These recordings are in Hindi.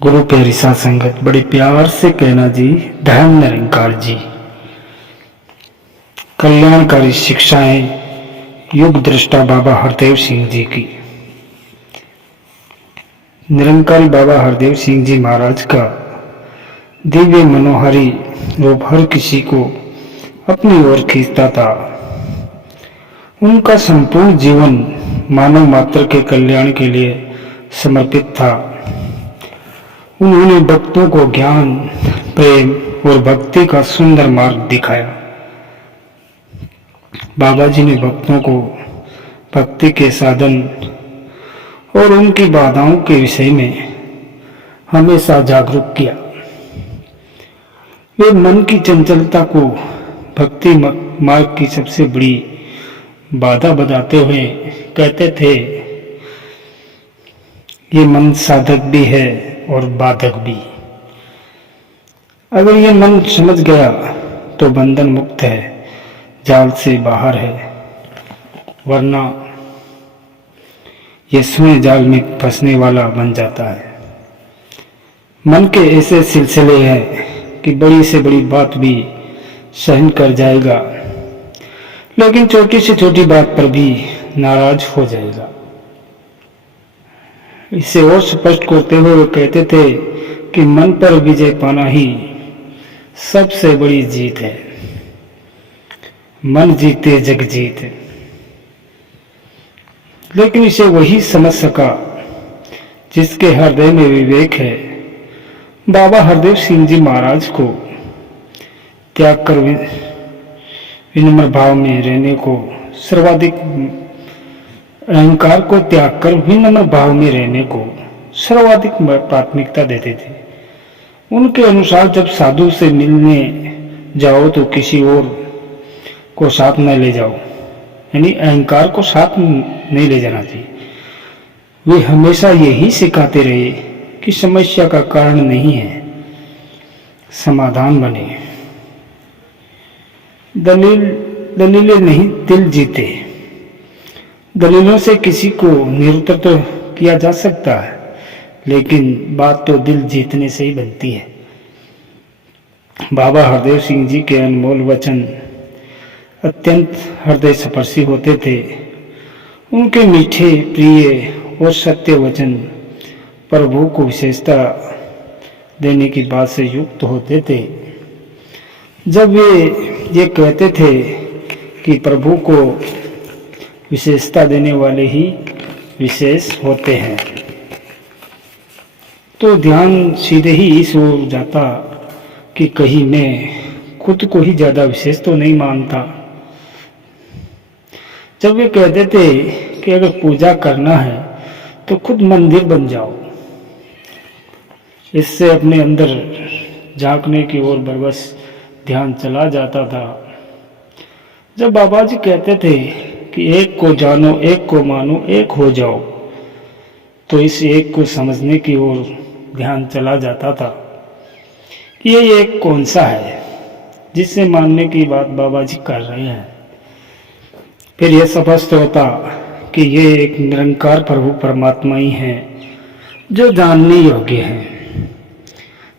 गुरु प्यारी साध संगत, बड़े प्यार से कहना जी, धर्म निरंकार जी। कल्याणकारी शिक्षाएं युग दृष्टा बाबा हरदेव सिंह जी की। निरंकारी बाबा हरदेव सिंह जी महाराज का दिव्य मनोहारी रूप हर किसी को अपनी ओर खींचता था। उनका संपूर्ण जीवन मानव मात्र के कल्याण के लिए समर्पित था। उन्होंने भक्तों को ज्ञान, प्रेम और भक्ति का सुंदर मार्ग दिखाया। बाबा जी ने भक्तों को भक्ति के साधन और उनकी बाधाओं के विषय में हमेशा जागरूक किया। वे मन की चंचलता को भक्ति मार्ग की सबसे बड़ी बाधा बताते हुए कहते थे, ये मन साधक भी है और बाधक भी। अगर ये मन समझ गया तो बंधन मुक्त है, जाल से बाहर है, वरना ये स्वयं जाल में फंसने वाला बन जाता है। मन के ऐसे सिलसिले हैं कि बड़ी से बड़ी बात भी सहन कर जाएगा, लेकिन छोटी से छोटी बात पर भी नाराज हो जाएगा। इसे और स्पष्ट करते हुए वो कहते थे कि मन पर विजय पाना ही सबसे बड़ी जीत है। मन जीते जग जीत। लेकिन इसे वही समझ सका जिसके हृदय में विवेक है। बाबा हरदेव सिंह जी महाराज को त्याग कर विनम्र भाव में रहने को सर्वाधिक, अहंकार को त्याग कर विनम्र भाव में रहने को सर्वाधिक प्राथमिकता देते थे। उनके अनुसार जब साधु से मिलने जाओ तो किसी और को साथ न ले जाओ, यानी अहंकार को साथ नहीं ले जाना चाहिए। वे हमेशा यही सिखाते रहे कि समस्या का कारण नहीं है, समाधान बने। दलीलें नहीं, दिल जीते। दलीलों से किसी को निरुत्तर तो किया जा सकता है, लेकिन बात तो दिल जीतने से ही बनती है। बाबा हरदेव सिंह जी के अनमोल वचन अत्यंत हृदय स्पर्शी होते थे। उनके मीठे, प्रिय और सत्य वचन प्रभु को विशेषता देने की बात से युक्त होते थे। जब वे ये कहते थे कि प्रभु को विशेषता देने वाले ही विशेष होते हैं, तो ध्यान सीधे ही इस ओर जाता कि कहीं मैं खुद को ही ज्यादा विशेष तो नहीं मानता। जब वे कहते थे कि अगर पूजा करना है तो खुद मंदिर बन जाओ, इससे अपने अंदर झांकने की ओर बरबस ध्यान चला जाता था। जब बाबा जी कहते थे कि एक को जानो, एक को मानो, एक हो जाओ, तो इस एक को समझने की ओर ध्यान चला जाता था कि ये एक कौन सा है जिससे मानने की बात बाबा जी कर रहे हैं। फिर यह स्पष्ट होता कि ये एक निरंकार प्रभु परमात्मा ही है जो जानने योग्य है,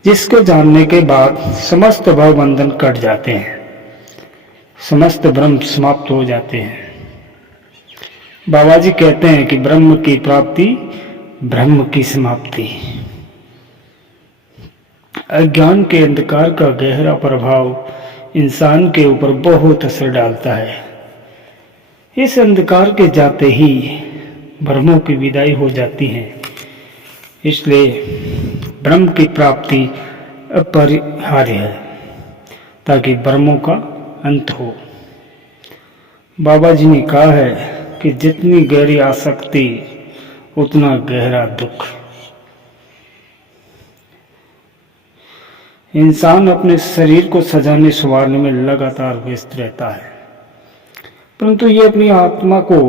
जिसको जानने के बाद समस्त भव बंधन कट जाते हैं, समस्त भ्रम समाप्त हो जाते हैं। बाबा जी कहते हैं कि ब्रह्म की प्राप्ति, ब्रह्म की समाप्ति। अज्ञान के अंधकार का गहरा प्रभाव इंसान के ऊपर बहुत असर डालता है। इस अंधकार के जाते ही भ्रमों की विदाई हो जाती है। इसलिए ब्रह्म की प्राप्ति अपरिहार्य है ताकि भ्रमों का अंत हो। बाबा जी ने कहा है कि जितनी गहरी आसक्ति उतना गहरा दुख। इंसान अपने शरीर को सजाने संवारने में लगातार व्यस्त रहता है, परंतु ये अपनी आत्मा को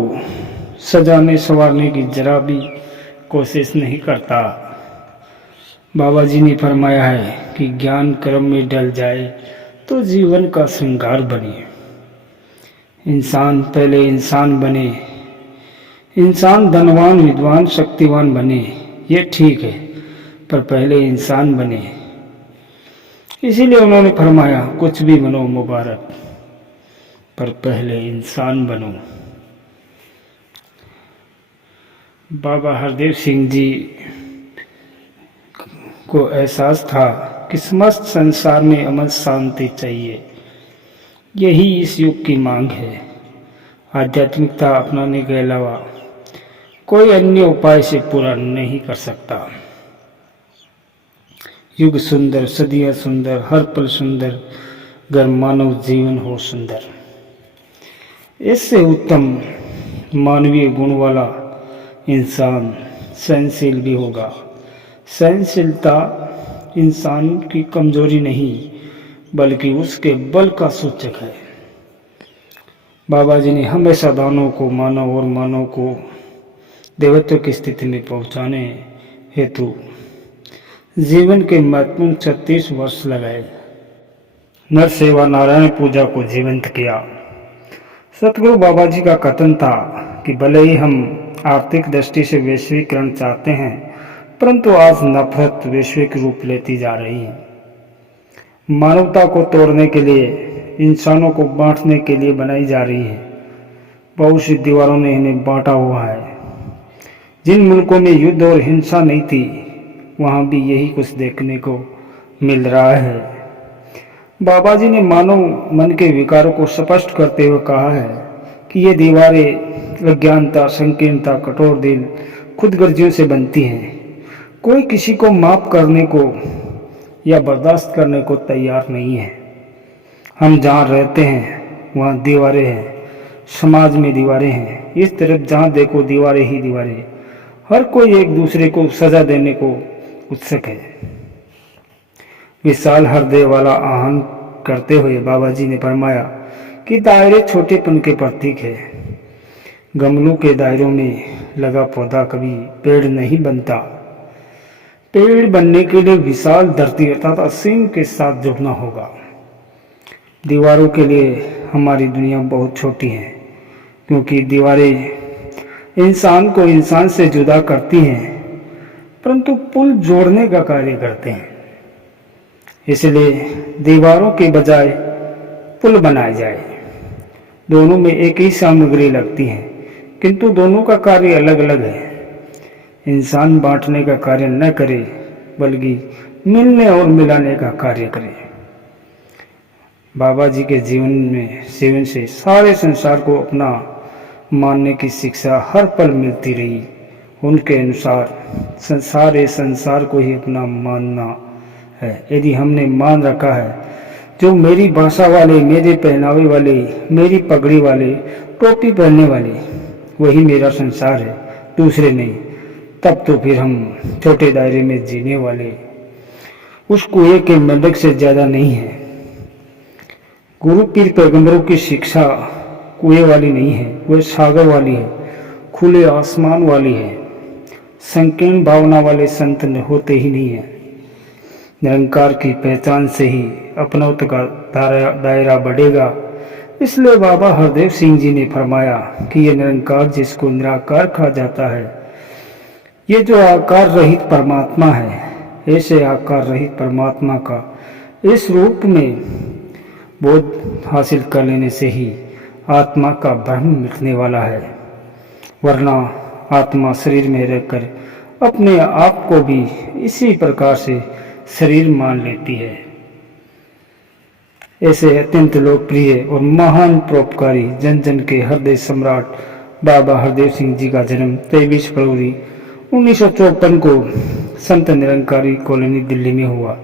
सजाने संवारने की जरा भी कोशिश नहीं करता। बाबा जी ने फरमाया है कि ज्ञान कर्म में डल जाए तो जीवन का श्रृंगार बने। इंसान पहले इंसान बने, इंसान धनवान, विद्वान, शक्तिवान बने, ये ठीक है, पर पहले इंसान बने। इसीलिए उन्होंने फरमाया कुछ भी बनो मुबारक, पर पहले इंसान बनो। बाबा हरदेव सिंह जी को एहसास था कि समस्त संसार में अमन शांति चाहिए। यही इस युग की मांग है। आध्यात्मिकता अपनाने के अलावा कोई अन्य उपाय से पूरा नहीं कर सकता। युग सुंदर, सदियां सुंदर, हर पल सुंदर, अगर मानव जीवन हो सुंदर। इससे उत्तम मानवीय गुण वाला इंसान सहनशील भी होगा। सहनशीलता इंसान की कमजोरी नहीं बल्कि उसके बल का सूचक है। बाबा जी ने हमेशा दानों को मानव और मानव को देवत्व की स्थिति में पहुंचाने हेतु जीवन के महत्वपूर्ण 36 वर्ष लगाए। नर सेवा नारायण पूजा को जीवंत किया। सतगुरु बाबा जी का कथन था कि भले ही हम आर्थिक दृष्टि से वैश्वीकरण चाहते हैं, परंतु आज नफरत वैश्विक रूप लेती जा रही है। मानवता को तोड़ने के लिए, इंसानों को बांटने के लिए बनाई जा रही है। बहुत सी दीवारों ने इन्हें बांटा हुआ है। जिन मुल्कों में युद्ध और हिंसा नहीं थी, वहां भी यही कुछ देखने को मिल रहा है। बाबा जी ने मानव मन के विकारों को स्पष्ट करते हुए कहा है कि ये दीवारें अज्ञानता, संकीर्णता, कठोर दिल, खुदगर्जियों से बनती हैं। कोई किसी को माफ करने को या बर्दाश्त करने को तैयार नहीं है। हम जहाँ रहते हैं वहाँ दीवारें हैं, समाज में दीवारें हैं। इस तरफ जहाँ देखो दीवारें ही दीवारें। हर कोई एक दूसरे को सजा देने को उत्सुक है। विशाल हृदय वाला आह्वान करते हुए बाबा जी ने फरमाया कि दायरे छोटेपन के प्रतीक है। गमलों के दायरों में लगा पौधा कभी पेड़ नहीं बनता। पेड़ बनने के लिए विशाल धरती अर्थात असीम के साथ जुड़ना होगा। दीवारों के लिए हमारी दुनिया बहुत छोटी है, क्योंकि दीवारें इंसान को इंसान से जुदा करती हैं, परंतु पुल जोड़ने का कार्य करते हैं। इसलिए दीवारों के बजाय पुल बनाए जाए। दोनों में एक ही सामग्री लगती है, किंतु दोनों का कार्य अलग अलग है। इंसान बांटने का कार्य न करे, बल्कि मिलने और मिलाने का कार्य करे। बाबा जी के जीवन से सारे संसार को अपना मानने की शिक्षा हर पल मिलती रही। उनके अनुसार सारे संसार को ही अपना मानना है। यदि हमने मान रखा है जो मेरी भाषा वाले, मेरे पहनावे वाले, मेरी पगड़ी वाले, टोपी पहनने वाले, वही मेरा संसार है, दूसरे नहीं, तब तो फिर हम छोटे दायरे में जीने वाले उस कुएं के मेंढक से ज्यादा नहीं है। गुरु पीर पैगंबरों की शिक्षा कुएं वाली नहीं है, वह सागर वाली है, खुले आसमान वाली है। संकीर्ण भावना वाले संत होते ही नहीं है। निरंकार की पहचान से ही अपनत्व का दायरा बढ़ेगा। इसलिए बाबा हरदेव सिंह जी ने फरमाया कि ये निरंकार जिसको निराकार कहा जाता है, ये जो आकार रहित परमात्मा है, ऐसे आकार रहित परमात्मा का इस रूप में बोध हासिल कर लेने से ही आत्मा का भ्रम मिटने वाला है। वरना आत्मा शरीर में रहकर अपने आप को भी इसी प्रकार से शरीर मान लेती है। ऐसे अत्यंत लोकप्रिय और महान परोपकारी जन जन के हृदय सम्राट बाबा हरदेव सिंह जी का जन्म 23 फरवरी 1954 को संत निरंकारी कॉलोनी दिल्ली में हुआ।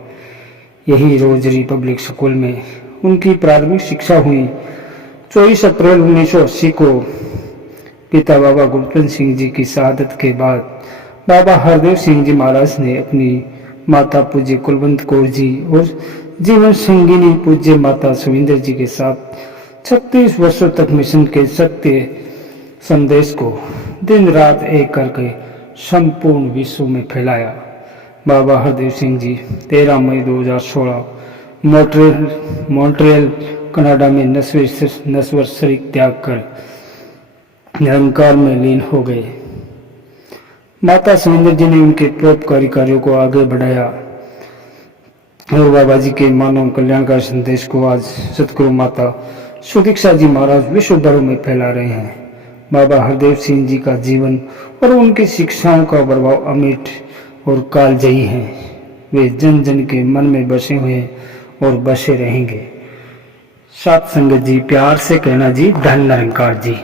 यही रोजरी पब्लिक स्कूल में उनकी प्राथमिक शिक्षा हुई। 24 अप्रैल 1980 को पिता बाबा गुरबचन सिंह जी की शहादत के बाद बाबा हरदेव सिंह जी महाराज ने अपनी माता पूज्य कुलवंत कौर जी और जीवन संगिनी पूज्य माता सुविंदर जी के साथ 36 वर्षों तक मिशन के सत्य संदेश को दिन रात एक करके संपूर्ण विश्व में फैलाया। बाबा हरदेव सिंह जी 13 मई 2016 मॉन्ट्रियल कनाडा में नश्वर शरीर त्याग कर निरंकार में लीन हो गए। माता सुरेंद्र जी ने उनके परोपकारी कार्यों को आगे बढ़ाया और बाबा जी के मानव कल्याणकारी संदेश को आज सतगुरु माता सुदीक्षा जी महाराज विश्व भर में फैला रहे हैं। बाबा हरदेव सिंह जी का जीवन और उनकी शिक्षाओं का प्रभाव अमिट और कालजयी है। वे जन जन के मन में बसे हुए और बसे रहेंगे। सात संगत जी, प्यार से कहना जी, धन निरंकार जी।